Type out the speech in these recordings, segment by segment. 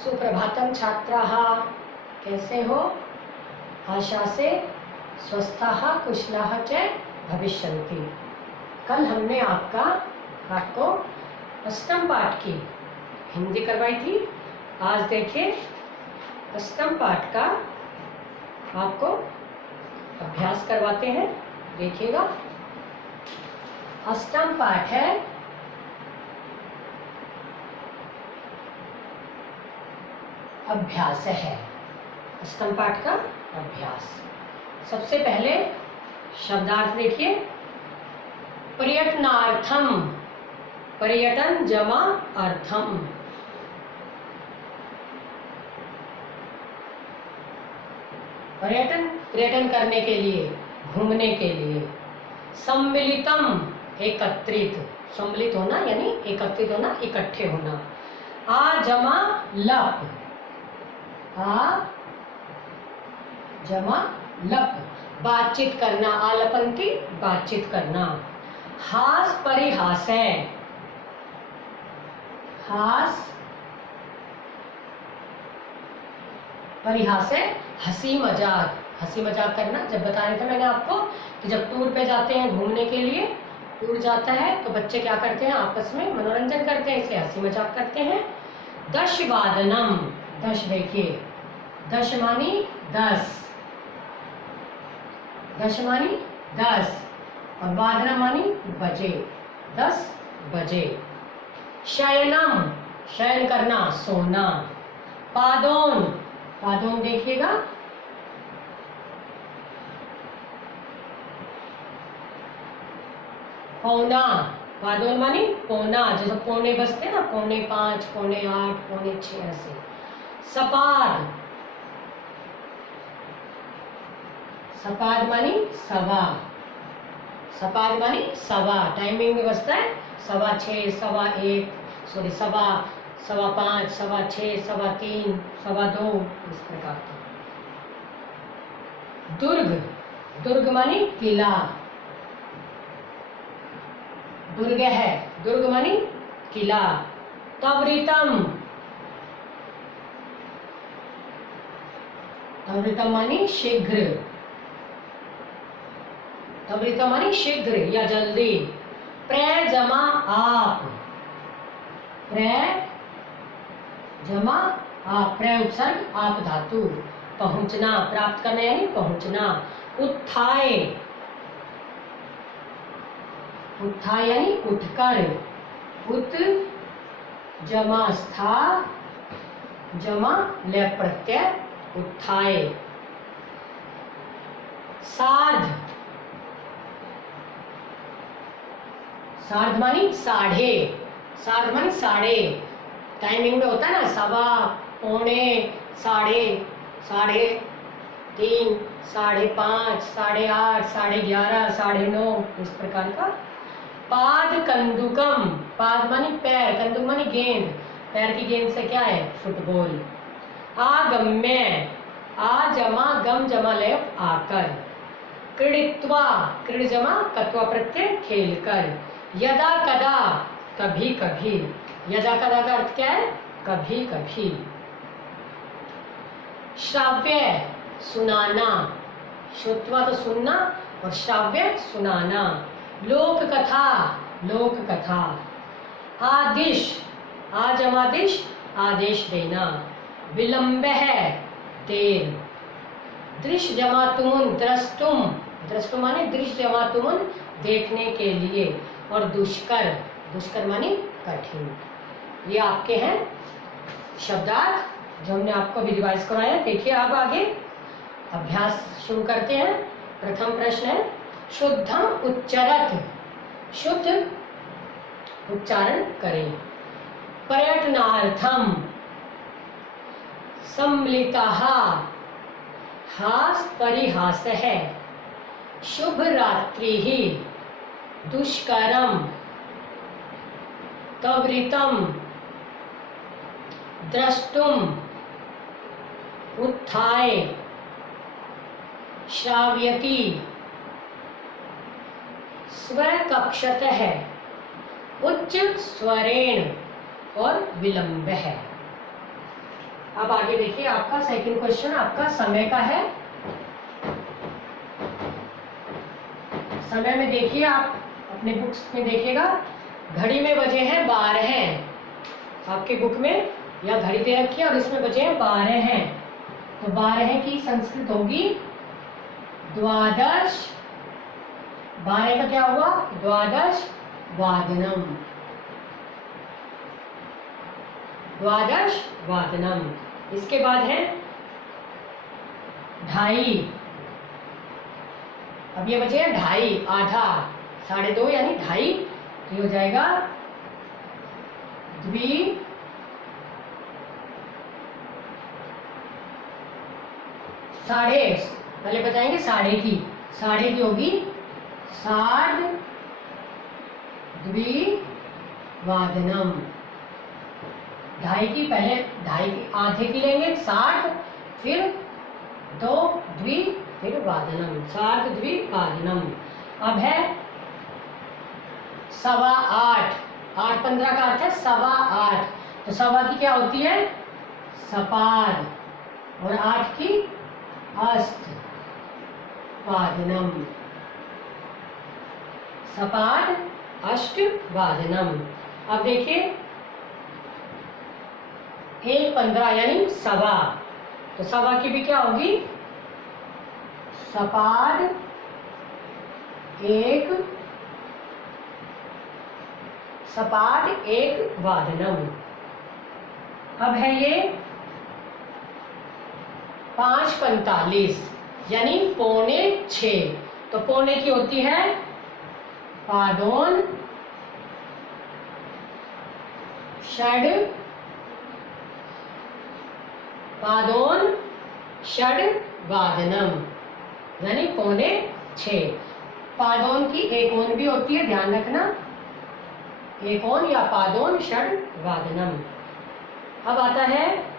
सुप्रभातम छात्राः, कैसे हो? आशा से स्वस्थाः कुशलाः च भविष्यन्ति। कल हमने आपको अष्टम पाठ की हिंदी करवाई थी। आज देखिए अष्टम पाठ का आपको अभ्यास करवाते हैं। देखिएगा, अष्टम पाठ है अभ्यास है। अष्टम पाठ का अभ्यास। सबसे पहले शब्दार्थ देखिए। पर्यटनार्थम, पर्यटन जमा अर्थम। पर्यटन करने के लिए, घूमने के लिए। सम्मिलितम, एकत्रित, सम्मिलित होना यानी एकत्रित होना, इकट्ठे होना। आ जमा लप, आ जमा लप, बातचीत करना। आलपंती, बातचीत करना। हास परिहासय, हास परिहासय, हंसी मजाक। हंसी मजाक करना, जब बता रहे थे मैंने आपको कि जब टूर पे जाते हैं घूमने के लिए, टूर जाता है तो बच्चे क्या करते हैं, आपस में मनोरंजन करते हैं, इसे हंसी मजाक करते हैं। दश वादनम, दश देखिए, दश मानी 10, दश मानी 10 और वादना मानी बजे, 10 बजे। शयनम, शयन करना, सोना। पादोन, पादोन देखिएगा, पौना। पादोन मानी पौना, जैसे पौने बजते हैं ना, पौने 5, पौने 8, पौने 6 ऐसे। सपाद, सपाद मानी सवा, सपाद मानी सवा। टाइमिंग में बजता है 6:15, 1:15, सॉरी 5:15, 6:15, 3:15, 2:15, इस प्रकार का। दुर्ग, दुर्ग मानी किला, दुर्ग है, दुर्ग मानी किला। त्वरितम, त्वरितम मानी शीघ्र, त्वरितम मानी शीघ्र या जल्दी। प्र जमा आप, प्र जमा आप, प्र उपसर्ग आप धातु। पहुंचना, प्राप्त करना यानी पहुंचना। उत्थाय, उत्थाय यानी उठकर। उत जमा स्था, जमा ले प्रत्यय, उत्थाय। सार्ध, सार्ध मानी साढ़े, सार्ध मानी साढ़े। टाइमिंग में होता है ना, सवा, पौने, साढ़े, 3:30, 5:30, 8:30, 11:30, 9:30, इस प्रकार का। पाद कंदुकम, पाद मानी पैर, कंदुक मानी गेंद। पैर की गेंद से क्या है, फुटबॉल। आगम्य, आ जमा गम जमा लय आकर। क्रीडित्वा, क्रीड जमा कत्वा प्रत्यय, खेलकर। यदा कदा, कभी कभी। यदा कदा का अर्थ क्या है, कभी कभी। श्राव्य, सुनाना, श्रुत्वा तो सुनना और श्राव्य सुनाना। लोक कथा, लोक कथा। आदिश, आ जमादिश, आदेश देना। विलंब है, देर। दृश्य जमा तुमुन, द्रष्टुम, द्रष्टुम माने दृश्य जमा तुमुन, देखने के लिए। और दुष्कर, दुष्कर माने कठिन। ये आपके हैं शब्दार्थ जो हमने आपको भी रिवाइज कराया। देखिए अब आगे अभ्यास शुरू करते हैं। प्रथम प्रश्न है, शुद्धम उच्चरत, शुद्ध उच्चारण करें। पर्यटनार्थम, सम्मिलिताः, हास परिहासः, शुभ रात्रिः, दुष्करम, त्वरितम, द्रष्टुम, उत्थाय, श्राव्यति, स्वकक्षतः, उच्च स्वरेण और विलंब है। अब आगे देखिए, आपका सेकंड क्वेश्चन आपका समय का है। समय में देखिए, आप अपने बुक्स में देखिएगा, घड़ी में बजे हैं 12। आपके बुक में या घड़ी दे रखी है और इसमें बजे हैं 12। तो 12 की संस्कृत होगी द्वादश। 12 का क्या हुआ? द्वादश वादनम। द्वादश वादनम। इसके बाद है 2:30। अब ये बचे 2:30, आधा, 2:30 यानी 2:30। ये हो जाएगा द्वि साढ़े, पहले बताएंगे साढ़े की होगी सार्ध द्विवादनम। 2:30 की, पहले 2:30 की आधे की लेंगे 60, फिर 2 द्वि, फिर वादनम, सार्ध द्विवादनम। अब है 8:15। 8:15 का अर्थ है 8:15। तो 8:15 की क्या होती है? सपाद, और 8 की अस्त वादनम। सपाद अष्ट वादनम। अब देखिए 1:15 यानी 1:15। तो 1:15 की भी क्या होगी? सपाद 1, सपाद 1 वादनम। अब है ये 5:45 यानी 5:45। तो 5:45 की होती है पादोन षड, पादोन षड वादनम, यानी 5:45। पादोन की एक ओन भी होती है, ध्यान रखना, एक ओन या पादोन षड वादनम। अब आता है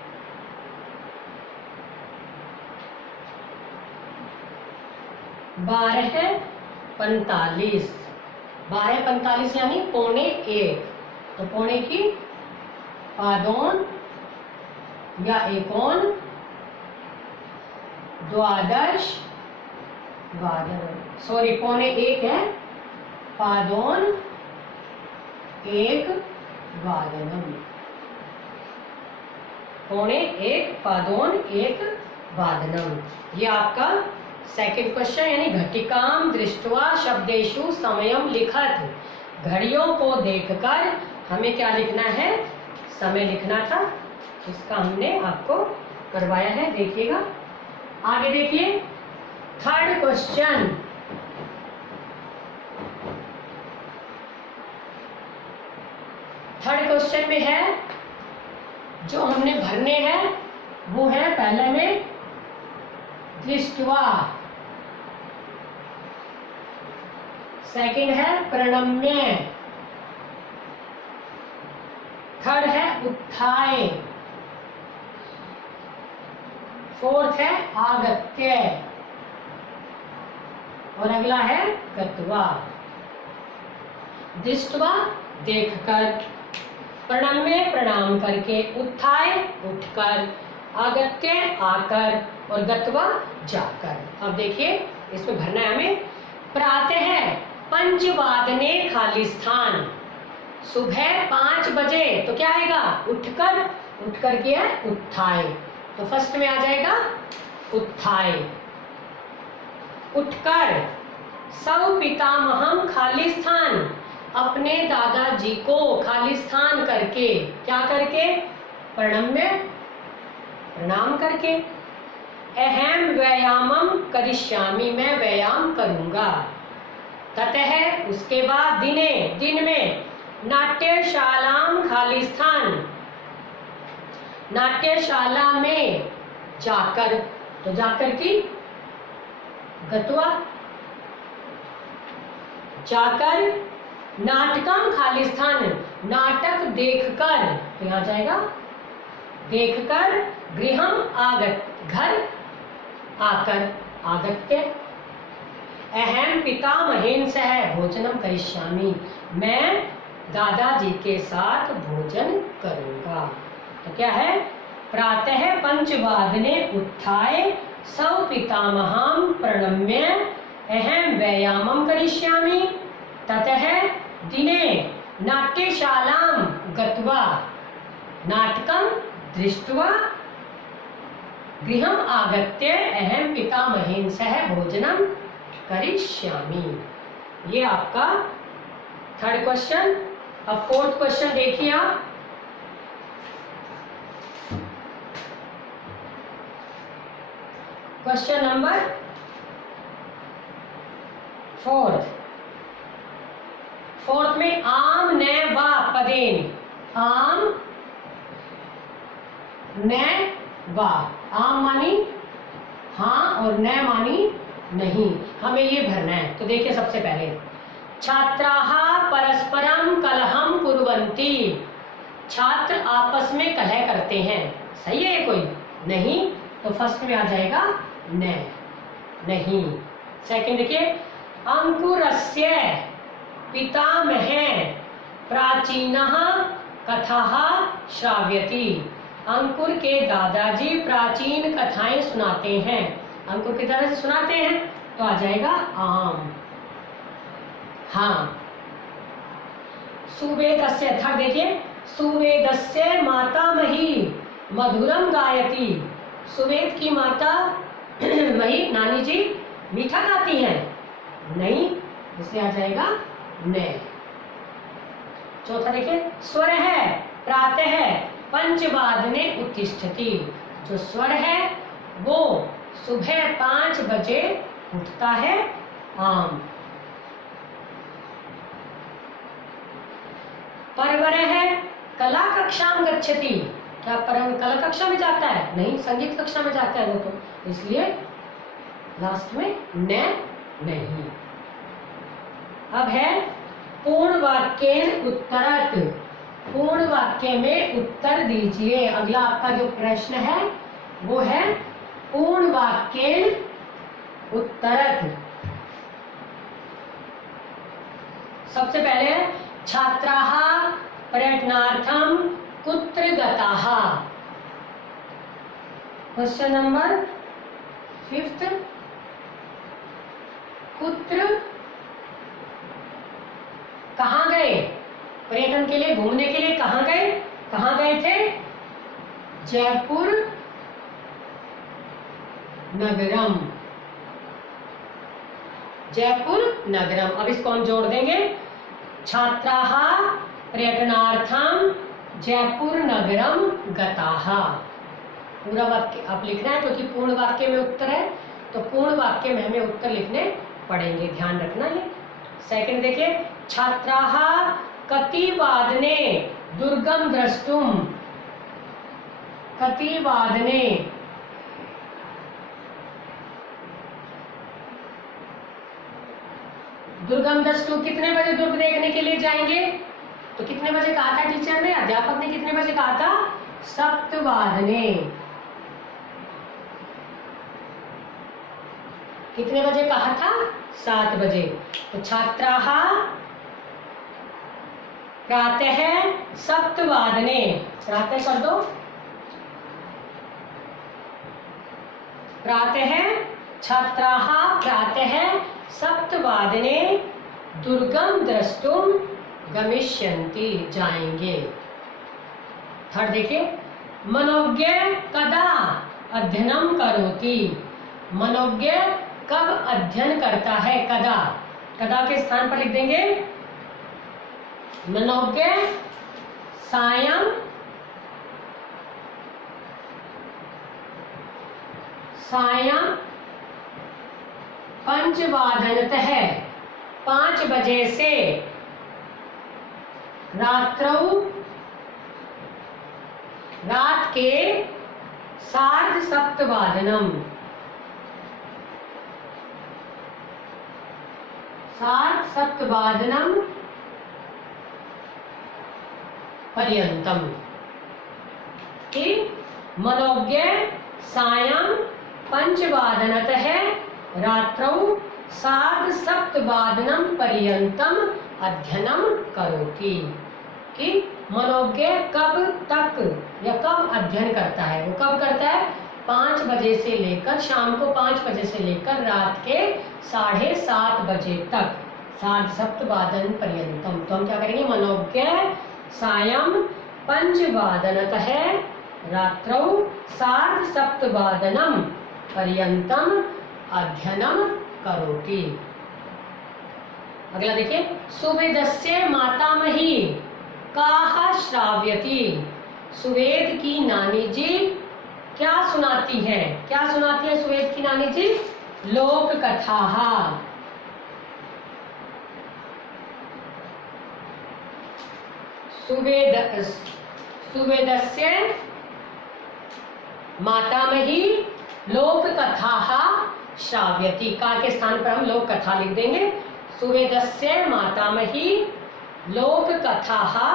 12:45। 12:45 यानी 1:45। तो 1:45 की पादोन या एकोन द्वादश वादनम, सॉरी 1:45 है, पादोन 1 वादनम। 1:45 पादोन 1 वादनम। ये आपका सेकंड क्वेश्चन, यानी घटिकाम दृष्टवा शब्देषु समयम लिखत। घड़ियों को देखकर हमें क्या लिखना है? समय लिखना था। इसका हमने आपको करवाया है, देखिएगा। आगे देखिए थर्ड क्वेश्चन। थर्ड क्वेश्चन में है, जो हमने भरने हैं वो है पहले में दृष्टवा, सेकंड है प्रणम्य, थर्ड है उत्थाय, फोर्थ है आगत्य, और अगला है गत्वा। दृष्टवा देखकर, प्रणम्य प्रणाम करके, उत्थाय उठकर, आगत्य आकर, और गत्वा जाकर। अब देखिए इसमें भरना है हमें। प्रातः 5 वादने खाली स्थान। सुबह 5 बजे तो क्या आएगा? उठकर, उठकर के है उत्थाय। तो फर्स्ट में आ जाएगा उत्थाय। उठकर सौ पितामहम खाली स्थान, अपने दादाजी को खाली स्थान करके, क्या करके? प्रणम्य प्रणाम करके। अहम व्यायामम करिष्यामि, मैं व्यायाम करूंगा। ततः उसके बाद दिने, दिन में, नाट्यशालाम खाली स्थान, नाट्यशाला में जाकर, तो जाकर की गत्वा, जाकर, नाटकम खाली स्थान, नाटक देखकर, तो यहां जाएगा देखकर, गृहम आगत, घर आकर, आगत्य। अहम पितामहेन सह भोजनम करिष्यामि, मैं दादाजी के साथ भोजन करूंगा। तो क्या है? प्रातः 5 उत्थाय सौ पितामहां प्रणम्य अहं व्यायामं करिष्यामि। ततः दिने नाट्यशालां गत्वा नाटकं दृष्ट्वा गृहम् आगत्य अहं पितामहेन सह भोजनं करिष्यामि। ये आपका थर्ड क्वेश्चन। अब फोर्थ क्वेश्चन देखिए आप। क्वेश्चन नंबर 4 में आम न वा पदेन, आम न वा, आम मानी हाँ और न मानी नहीं, हमें ये भरना है। तो देखिए सबसे पहले छात्राः परस्परम कलहम कुर्वन्ति, छात्र आपस में कलह करते हैं। सही है ये कोई? नहीं, तो फर्स्ट में आ जाएगा न, नहीं। सेकंड देखिए अंकुरस्य पितामहः प्राचीनः कथाः श्रावयति, अंकुर के दादाजी प्राचीन कथाएं सुनाते हैं। अंकुर की तरह से सुनाते हैं तो आ जाएगा आम। हाँ। सुवेदस्य, थर्ड देखिए सुवेदस्य मातामही मधुरम गायति, सुवेद की माता वही नानी जी मीठा गाती हैं। नहीं, इसलिए आ जाएगा न। चौथा देखिए स्वर है प्रातः 5 उत्तिष्ठति, जो स्वर है वो सुबह 5 बजे उठता है। आम। परवर है कला कक्षाम गच्छति, क्या परम कला कक्षा में जाता है? नहीं, संगीत कक्षा में जाता है वो तो, इसलिए लास्ट में न नहीं। अब है पूर्ण वाक्येन उत्तरत, पूर्ण वाक्य में उत्तर दीजिए। अगला आपका जो प्रश्न है वो है पूर्ण वाक्येन उत्तरत। सबसे पहले छात्राः पर्यटनार्थम कुत्र गताः, क्वेश्चन नंबर 5, कुत्र कहाँ गए? पर्यटन के लिए, घूमने के लिए कहाँ गए? कहाँ गए थे? जयपुर नगरम, जयपुर नगरम। अब इसको हम जोड़ देंगे, छात्राः पर्यटनार्थम जयपुर नगरम गताः। पूरा वाक्य आप लिखना है क्योंकि पूर्ण वाक्य में उत्तर है, तो पूर्ण वाक्य में हमें उत्तर लिखने पड़ेंगे, ध्यान रखना ये। सेकंड देखिए छात्राः कतिवादने दुर्गम द्रष्टुम, कतिवादने दुर्गम द्रष्टु, कितने बजे दुर्ग देखने के लिए जाएंगे? तो कितने बजे कहा था टीचर ने, अध्यापक ने कितने बजे कहा था? 7 कितने बजे कहा था? 7 बजे। तो छात्राः प्रातः 7 प्रातः कर दो, प्रातः छात्राः प्रातः 7 दुर्गम द्रष्टुम गमिष्यन्ति, जाएंगे। थर्ड देखिए मनोज्ञ कदा अध्ययनम करोति, मनोज्ञ कब अध्ययन करता है? कदा, कदा के स्थान पर लिख देंगे मनोज्ञ सायं सायं 5 बजे से रात्रौ, रात के 7:30 7:30 पर्यंतम कि मनोज्ञ सायं 5:00 रात्रौ 7:30 पर्यंतम अध्ययनम करोति, कि मनोज्ञ कब तक या कब अध्ययन करता है? वो कब करता है? 5 बजे से लेकर शाम को 5 बजे से लेकर रात के 7:30 बजे तक, सार्धसप्तवादन पर्यंतम। तो हम क्या करेंगे? मनोज्ञ सायं 5:15 रात्रौ सार्धसप्तवादनम पर्यंतम अध्ययनम करोति। अगला देखिए, सुवेदस्य मातामही काह श्राव्यति। सुवेद की नानी जी क्या सुनाती है? क्या सुनाती है सुवेद की नानी जी? लोक कथा। सुवेदस्य मातामही लोक कथा श्राव्यति। का के स्थान पर हम लोक कथा लिख देंगे। सुवेदस्य मातामही लोक कथा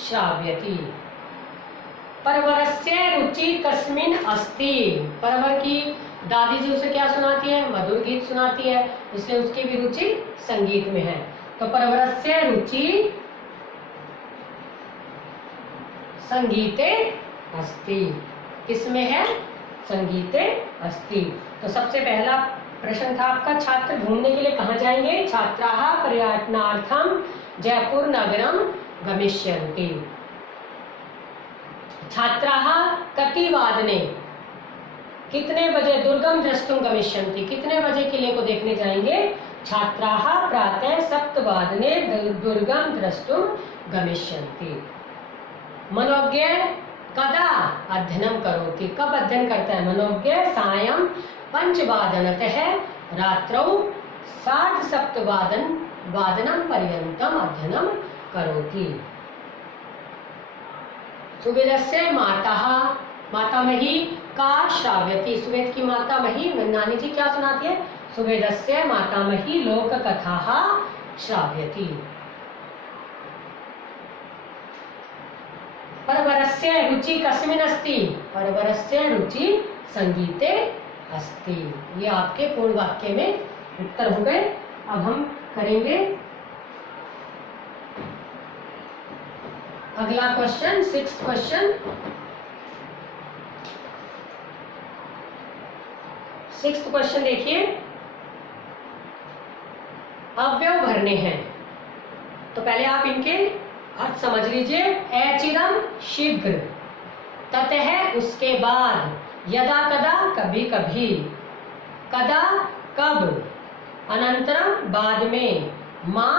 श्राव्यति। परवरस्य रुचि कस्मिन् अस्ति। परवर की दादी जी उसे क्या सुनाती है? मधुर गीत सुनाती है, इसलिए उसकी भी रुचि संगीत में है। तो परवरस्य रुचि संगीते अस्ति। किसमें है? संगीते अस्ति। तो सबसे पहला प्रश्न था आपका, छात्र घूमने के लिए कहाँ जाएंगे? छात्राः पर्यटनार्थम जयपुर नगरम गमिष्यन्ति। छात्राः कति वादने, कितने बजे? दुर्गम द्रष्टुम गमिष्यन्ति, कितने बजे किले को देखने जाएंगे? छात्राः प्रातः 7 वादने दुर्गम द्रष्टुम गमिष्यन्ति। मनोज्ञ कदा अध्ययनम करोति। कब अध्ययन करता है? मनोज्ञ सायं 5:15 रात्रौ सार्धसप्तवादनम पर्यंतम अध्ययनम करोति। सुवेदस्य मातामही का श्राव्यति। सुवेद की मातामही नानी जी क्या सुनाती है? सुवेदस्य मातामही लोक कथा श्राव्यति। परवरस्य रुचि कस्मिन् अस्ति। परवरस्य रुचि संगीते अस्ति। ये आपके पूर्ण वाक्य में उत्तर हो गए। अब हम करेंगे अगला question, 6th question. 6th question देखिए, अवयव भरने हैं। तो पहले आप इनके अर्थ समझ लीजिए। अचिरम शीघ्र, ततः उसके बाद, यदा कदा कभी कभी, कदा कब, अनंतरम बाद में, माँ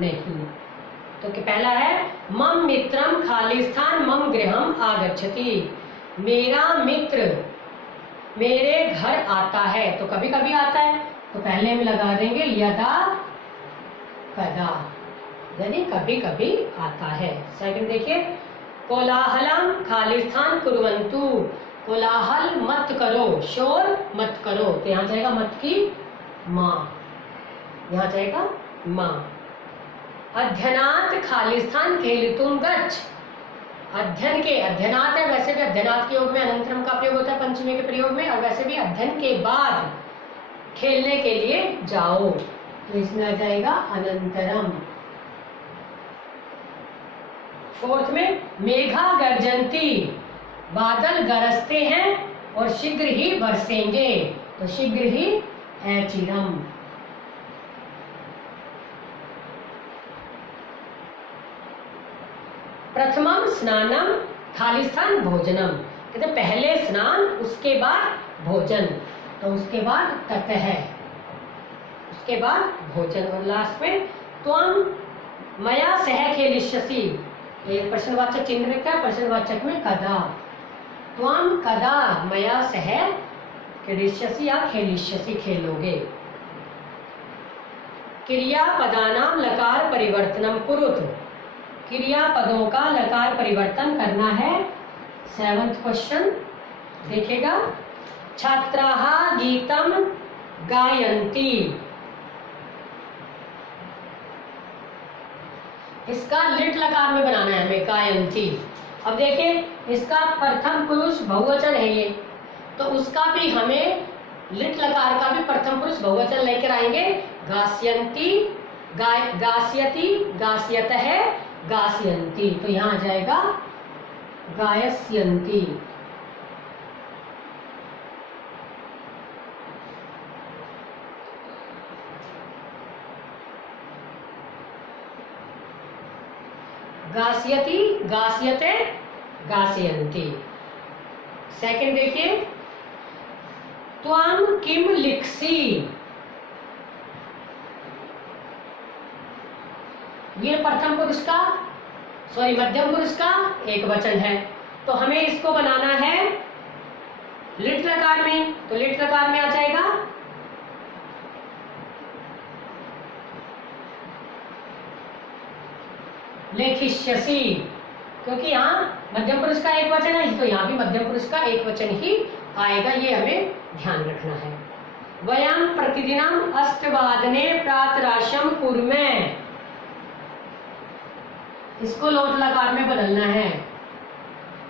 नहीं। तो पहला है मम मित्रम खालिस्थान मम गृहम आगच्छति। मेरा मित्र मेरे घर आता है। तो कभी कभी आता है, तो पहले में लगा देंगे यदा कदा, यानी कभी कभी आता है। सेकंड देखिए, कोलाहलम खालिस्थान कुर्वन्तु। कोलाहल मत करो, शोर मत करो। तो यहाँ जाएगा मत की माँ, यहाँ जाएगा माँ। अध्ययनात् खालिस्थान खेलितुम गच्छ। अध्ययन के, अध्ययनात् है, वैसे भी अध्ययनात् के योग में अनंतरम का प्रयोग होता है पंचमी के प्रयोग में, और वैसे भी अध्ययन के बाद खेलने के लिए जाओ। तो इसमें आ जाएगा अनंतरम। 4th में मेघा गर्जन्ति। बादल गरजते हैं और शीघ्र ही बरसेंगे। तो शीघ्र ही अचिरम। प्रथमम स्नानम खालिस्थान भोजनम। कहते पहले स्नान उसके बाद भोजन। तो उसके बाद ततः है, उसके बाद भोजन। और लास्ट में त्वम मया सह खेलिष्यसि। ये प्रश्नवाचक चिन्ह रखा है, प्रश्नवाचक में कदा। त्वम कदा मया सह खेलिष्यसि या खेलिष्यसि, खेलोगे। क्रियापदानाम लकार परिवर्तनम कुरुत। क्रियापदों का लकार परिवर्तन करना है। 7th क्वेश्चन देखिएगा, छात्राः गीतम गायन्ति। इसका लिट लकार में बनाना है हमें, गायन्ति। अब देखिए, इसका प्रथम पुरुष बहुवचन है ये, तो उसका भी हमें लिट लकार का भी प्रथम पुरुष बहुवचन लेकर आएंगे। गास्यन्ति, गास्यति, गास्यतः, गास्यन्ति, तो यहाँ आ जाएगा गायस्यन्ति। गास्यति, गास्यते, गास्यन्ति। सेकंड देखिए, त्वाम किम लिखसी, ये प्रथम पुरुष का मध्यम पुरुष का एक वचन है, तो हमें इसको बनाना है लिट लकार में, तो लिट लकार में आ जाएगा लेखिष्यसि, क्योंकि यहाँ मध्यम पुरुष का एक वचन है, तो यहाँ भी मध्यम पुरुष का एक वचन ही आएगा, ये हमें ध्यान रखना है। वयम प्रतिदिनम अष्टवादने प्रातराशम कुर्मे, इसको लोट लकार में बदलना है,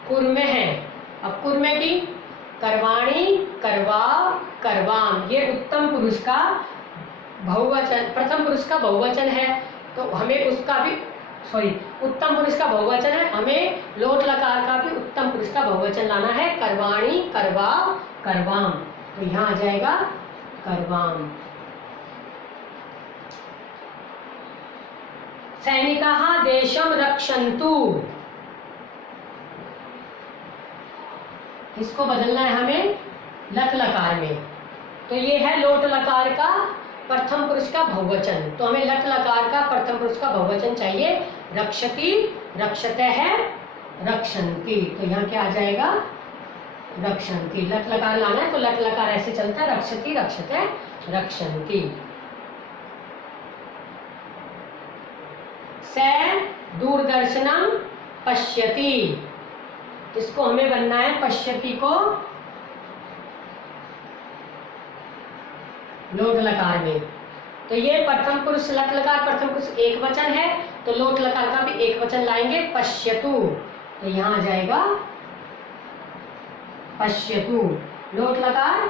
कुर्मे है। अब कुर्मे की करवाणी, करवा, करवाम, ये उत्तम पुरुष का बहुवचन, प्रथम पुरुष का बहुवचन है, तो हमें उसका भी उत्तम पुरुष का बहुवचन है, हमें लोट लकार का भी उत्तम पुरुष का बहुवचन लाना है। करवाणी, करवा, करवाम, तो यहाँ आ जाएगा करवाम। सैनिकाः देशम रक्षन्तु, इसको बदलना है हमें लट लकार में, तो ये है लोट लकार का प्रथम पुरुष का बहुवचन, तो हमें लट लकार का प्रथम पुरुष का बहुवचन चाहिए। रक्षति, रक्षते है, रक्षन्ति, तो यहाँ क्या आ जाएगा रक्षन्ति। लट लकार लाना है, तो लट लकार ऐसे चलता है, रक्षति, रक्षते, रक्षन्ति। से दूरदर्शनम पश्यति, इसको हमें बनना है पश्यति को लोट लकार में, तो ये प्रथम पुरुष लट लकार प्रथम पुरुष एक वचन है, तो लोट लकार का भी एक वचन लाएंगे पश्यतु, तो यहाँ आ जाएगा पश्यतु। लोट लकार,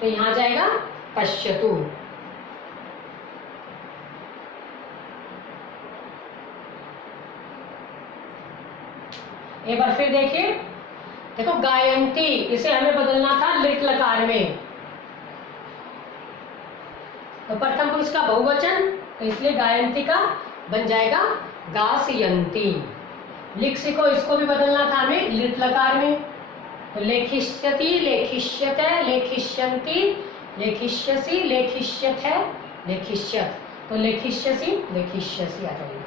तो यहाँ आ जाएगा पश्यतु। एक बार फिर देखिए, देखो गायंती, इसे हमें बदलना था लिट लकार में, तो प्रथम पुरुष का बहुवचन, तो इसलिए गायंती का बन जाएगा गास्यन्ति। लिक्सी को इसको भी बदलना था हमें लिट लकार में, तो लेखिष्यति, लेखिष्यते, लेखिष्यन्ति, लेखिष्यसि, लेखिष्यते, लेखिष्यत, तो लेखिष्यसि, लेखिष्यसि आ जाएगा।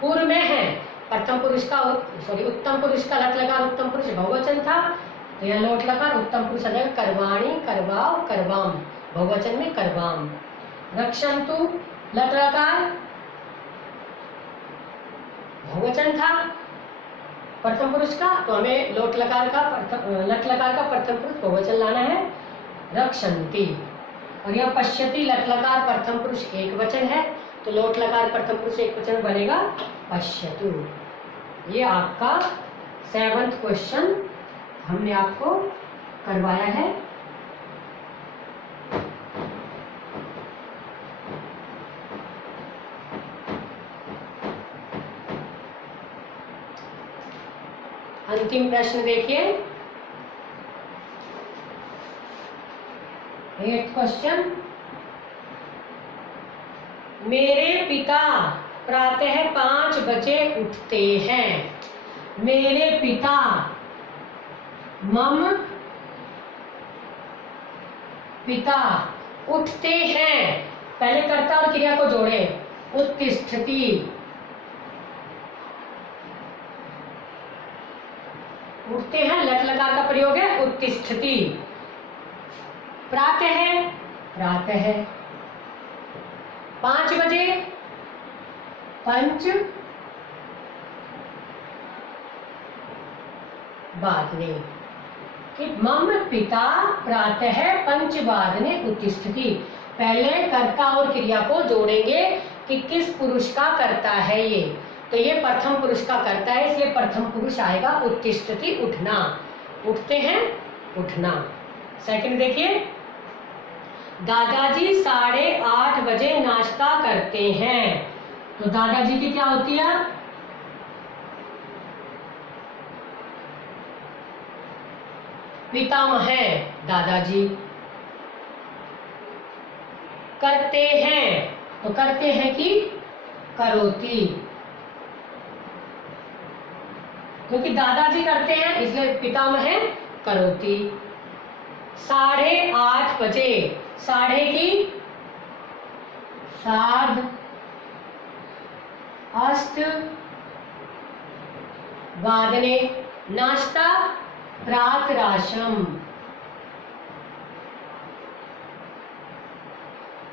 पूर्व में है प्रथम पुरुष का उत्तम पुरुष का लट लकार उत्तम पुरुष बहुवचन था, तो यह लोट लकार उत्तम पुरुष आ जाएगा करवाणी, करवाव, करवाम, बहुवचन में करवाम। रक्षन्तु लट लकार बहुवचन था प्रथम पुरुष का, तो हमें लोट लकार का लट लकार का प्रथम पुरुष बहुवचन लाना है रक्षन्ति। और यह पश्यति लट लकार प्रथम पुरुष एक वचन है, तो लोट लकार प्रथम पुरुष एक वचन बनेगा पश्यतु। ये आपका 7th क्वेश्चन हमने आपको करवाया है। अंतिम प्रश्न देखिए, 8th क्वेश्चन। मेरे पिता प्रातः 5 बजे उठते हैं। मेरे पिता, मम पिता उठते हैं, पहले कर्ता और क्रिया को जोड़े, उत्तिष्ठति, उठते हैं लट लकार का प्रयोग है उत्तिष्ठति। प्रातः, प्रातः 5 बजे, पंच वादने, कि मम पिता प्रातः 5 वादने उत्तिष्ठति, पहले कर्ता और क्रिया को जोड़ेंगे कि किस पुरुष का कर्ता है ये, तो ये प्रथम पुरुष का कर्ता है, इसलिए प्रथम पुरुष आएगा उत्तिष्ठति, उठना, उठते हैं उठना। सेकंड देखिए, दादाजी 8:30 बजे नाश्ता करते हैं। तो दादाजी की क्या होती है? पितामह दादाजी। करते हैं, तो करते हैं कि करोती, क्योंकि दादाजी करते हैं इसलिए पितामह करोती। 8:30 बजे, साढ़े की सार्ध, अष्ट वादने, नाश्ता प्रातराशम,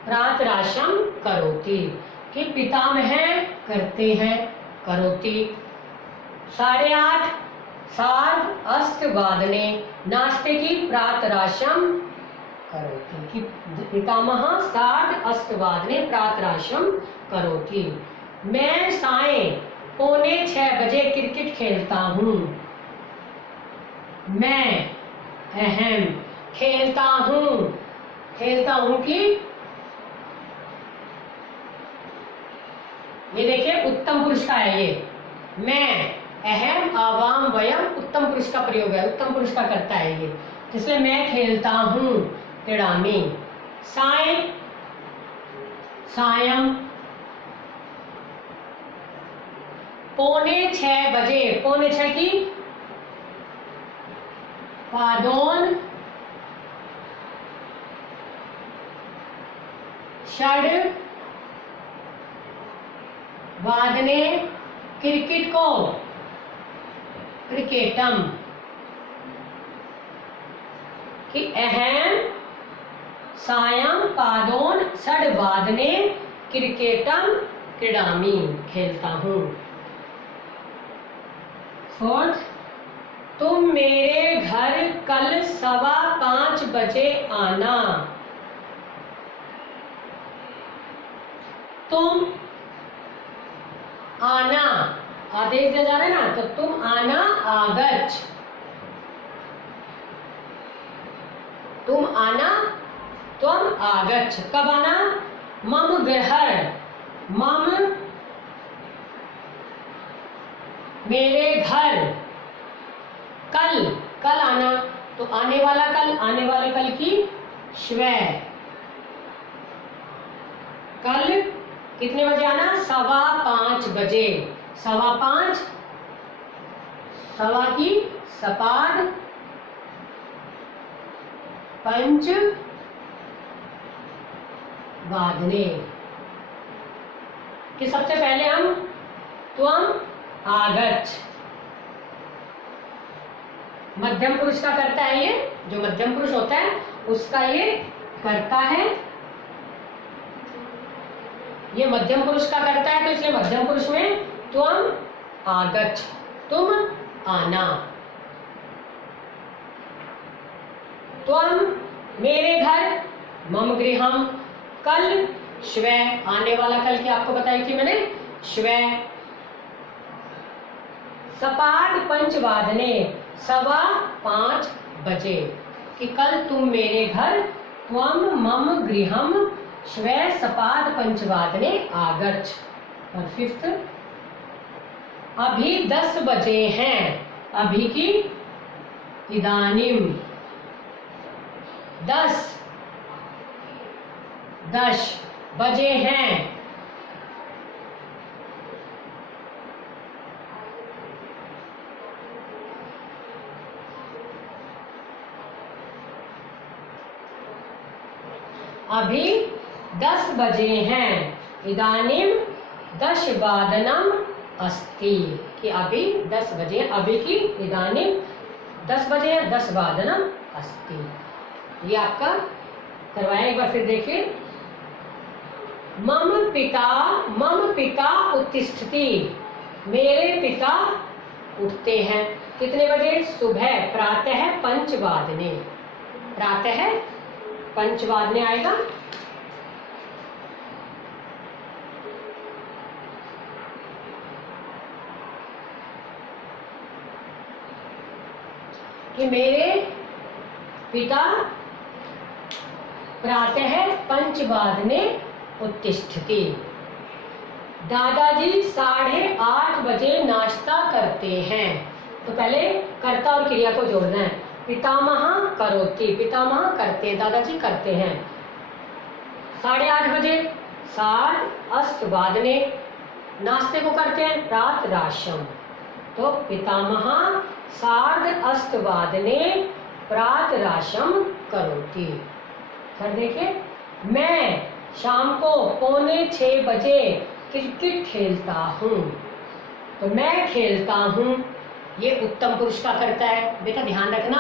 प्रातराशम करोति, कि पितामह करते हैं करोति। 8:30 सार्ध अष्ट वादने, नाश्ते की प्रातराशम करोति, कि पितामह सार्ध अष्ट वादने प्रातराशम करोति। मैं साय 5:45 बजे क्रिकेट खेलता हूँ। मैं अहम खेलता हूँ, खेलता हूँ कि ये देखिए उत्तम पुरुष का है ये। मैं अहम आवाम वयम उत्तम पुरुष का प्रयोग है, उत्तम पुरुष का करता है ये, इसलिए मैं खेलता हूँ क्रीडामी। साय सायं 5:45 बजे, 5:45 की पादोन षड वादने क्रिकेट को क्रिकेटम, कि अहम सायं पादोन षड वादने क्रिकेटम क्रीडामी, खेलता हूँ। 4th, तुम मेरे घर कल 5:15 बजे आना। तुम आना आदेश दिया जा रहा है ना, तो तुम आना आगच्छ, तुम आना, तुम आगच्छ। कब आना? मम गृह, मम मेरे घर, कल, कल आना, तो आने वाला कल, आने वाले कल की श्वै, कल कितने बजे आना? 5:15 बजे। 5:15, सवा की सपाद पंच वादने, कि सबसे पहले हम त्वम आगच्छ, मध्यम पुरुष का करता है ये, जो मध्यम पुरुष होता है उसका ये करता है, ये मध्यम पुरुष का करता है, तो इसलिए मध्यम पुरुष में त्वम आगच्छ, तुम आना। त्वम मेरे घर, मम गृहम, कल श्वै, आने वाला कल की आपको बताई थी मैंने, श्वै। सपाद पंचवादने, 5:15 बजे, कि कल तुम मेरे घर, त्वम मम गृहम श्वै सपाद पंचवादने आगच्छ। और 5th, अभी 10 बजे हैं, अभी की इदानीम, 10 बजे हैं, अभी 10 बजे हैं, इदानीम 10 वादनम अस्ति, कि अभी 10 बजे, अभी की इदानीम 10 बजे है, 10 वादनम अस्ति। ये आपका करवाया, एक बार फिर देखिए। मम पिता उत्तिष्ठति, मेरे पिता उठते हैं कितने बजे? सुबह, प्रातः पंचवादने, प्रातः पंचवादने आएगा। कि मेरे पिता प्रातः पंचवादने उत्तिष्ठति, दादाजी 8:30 बजे नाश्ता करते हैं। तो पहले कर्ता और क्रिया को जोड़ना है। पितामह करोति, पितामह करते हैं, दादाजी करते हैं। 8:30 बजे, 7 अस्तवादने, नाश्ते को करते हैं प्रातराशम। तो पितामह 7 अस्तवादने प्रातराशम करोति। फिर देखिए, मैं शाम को 5:45 बजे क्रिकेट खेलता हूँ। तो मैं खेलता हूँ, ये उत्तम पुरुष का करता है। बेटा ध्यान रखना,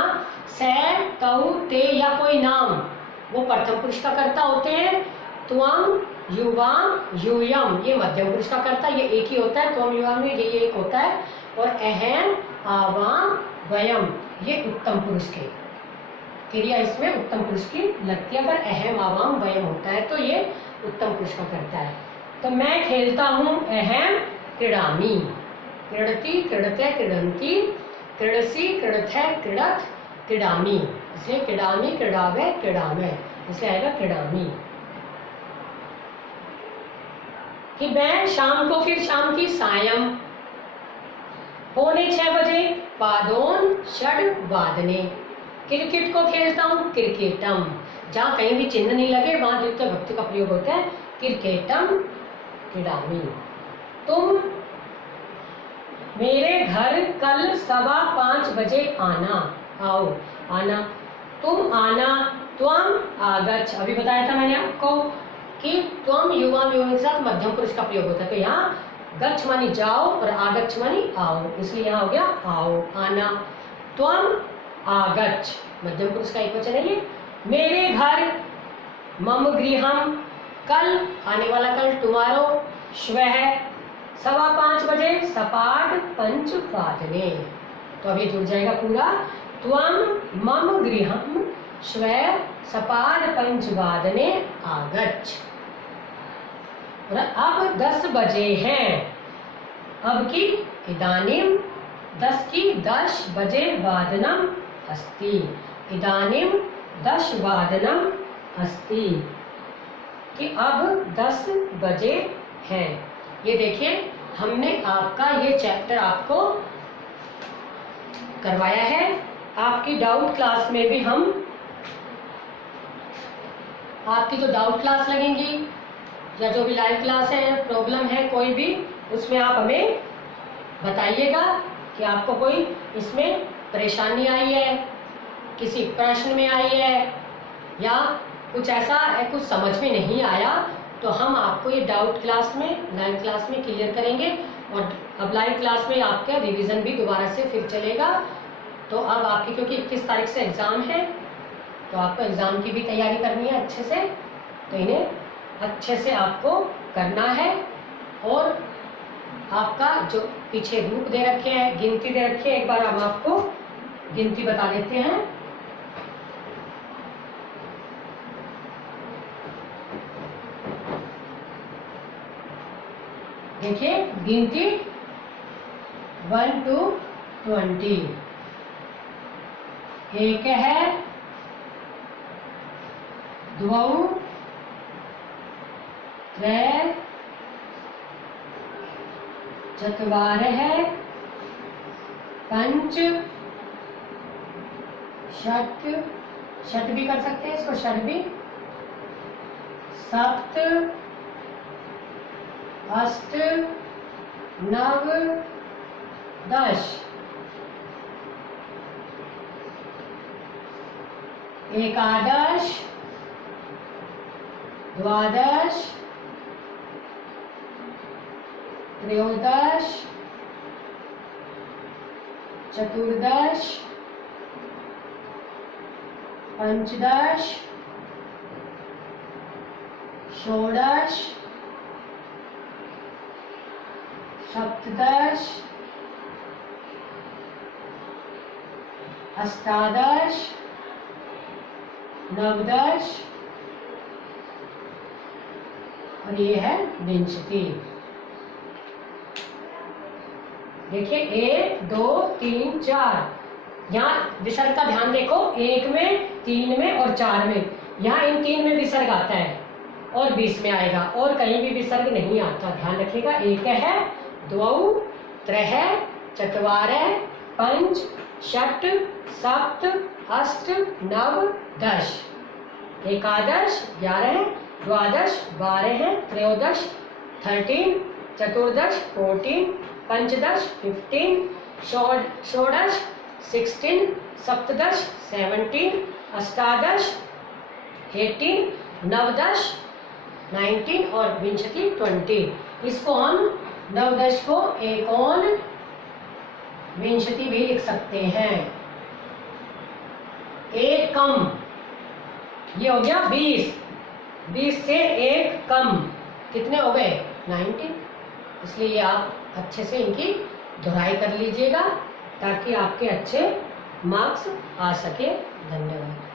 से, तऊ, ते या कोई नाम वो प्रथम पुरुष का करता होते हैं। त्वम, युवाम, यूयम ये मध्यम पुरुष का करता, ये एक ही होता है। त्वम, युवाम में ये एक होता है। और अहम, आवाम, वयम ये उत्तम पुरुष के क्रिया इसमें उत्तम पुरुष की लगती है। अगर अहम, आवाम, वयम होता है तो ये उत्तम पुरुष का करता है। तो मैं खेलता हूँ, अहम क्रीडामि, क्रीडति, क्रीडते, क्रीडन्ति, क्रीडसि, क्रीडथे, क्रीडथ, क्रीडामि। इसलिए क्रीडामि, क्रीडावे, क्रीडामय, इसलिए आएगा क्रीडामि। कि मैं शाम को, फिर शाम की सायं 5:45 बजे, पादोन षड्वादने, क्रिकेट को खेलता हूँ क्रिकेटम। जहाँ कहीं भी चिन्ह नहीं लगे वहां द्वितीय भक्ति का प्रयोग होता है, क्रिकेटम क्रीडामि। तुम मेरे घर कल 5:15 बजे आना, आओ, आना। तुम आना, त्वम आगच्छ। अभी बताया था मैंने आपको कि त्वम, युवाम, युवम के साथ मध्यम पुरुष का प्रयोग होता है। तो यहाँ गच्छ मानी जाओ और आगच्छ मानी आओ, इसलिए यहाँ हो गया आओ, आना। त्वम आगच्छ मध्यम पुरुष का एक वचन है ये। मेरे घर, मम गृहम, कल आने वाला कल, टुमारो, श्वः 5:15 बजे, सपाट पंचवादने। तो अभी जुड़ जाएगा पूरा। त्वम मम गृहम श्वः सपाट पंचवादने आगच्छ। और अब 10 बजे हैं। अब की इदानीम 10 की 10 बजे वादनम अस्ति, इदानीम 10 वादनम अस्ति। कि अब 10 बजे हैं। ये देखिए, हमने आपका ये चैप्टर आपको करवाया है। आपकी डाउट क्लास में भी हम, आपकी जो डाउट क्लास लगेंगी या जो भी लाइव क्लास है, प्रॉब्लम है कोई भी, उसमें आप हमें बताइएगा कि आपको कोई इसमें परेशानी आई है, किसी प्रश्न में आई है, या कुछ ऐसा है कुछ समझ में नहीं आया, तो हम आपको ये डाउट क्लास में, लाइव क्लास में क्लियर करेंगे। और अब लाइव क्लास में आपका रिवीजन भी दोबारा से फिर चलेगा। तो अब आपकी, क्योंकि 31 तारीख से एग्ज़ाम है, तो आपको एग्ज़ाम की भी तैयारी करनी है अच्छे से, तो इन्हें अच्छे से आपको करना है। और आपका जो पीछे ग्रुप दे रखे हैं, गिनती दे रखी है, एक बार हम आपको गिनती बता देते हैं। देखिए गिनती 1 to 20 एक है, द्वौ, त्रय, चत्वारः, पंच, षट्, षट् भी कर सकते हैं इसको, षट् भी, सप्त, अष्ट, नव, 10, एकादश, द्वादश, त्रयोदश, चतुर्दश, पंचदश, षोडश, सप्तदश, अष्टादश, नवदश, और ये है विंशति। देखिए 1 2 3 4, यहाँ विसर्ग का ध्यान देखो, 1 में, 3 में और 4 में। यहाँ इन 3 में विसर्ग आता है और 20 में आएगा, और कहीं भी विसर्ग नहीं आता, ध्यान रखिएगा। एक है, द्वौ, त्रय, चत्वारः, पंच, षट्, सप्त, अष्ट, नव, दश। एकादश 11, द्वादश 12, त्रयोदश 13, चतुर्दश 14, पंचदश 15, षोडश 16, सप्तदश 17, अष्टादश 18, नवदश 19 और विंशति 20। इसको हम नवदश को एकोन विंशति भी लिख सकते हैं। एक कम, ये हो गया 20, 20 से एक कम कितने हो गए 19। इसलिए आप अच्छे से इनकी दोहराई कर लीजिएगा ताकि आपके अच्छे मार्क्स आ सके। धन्यवाद।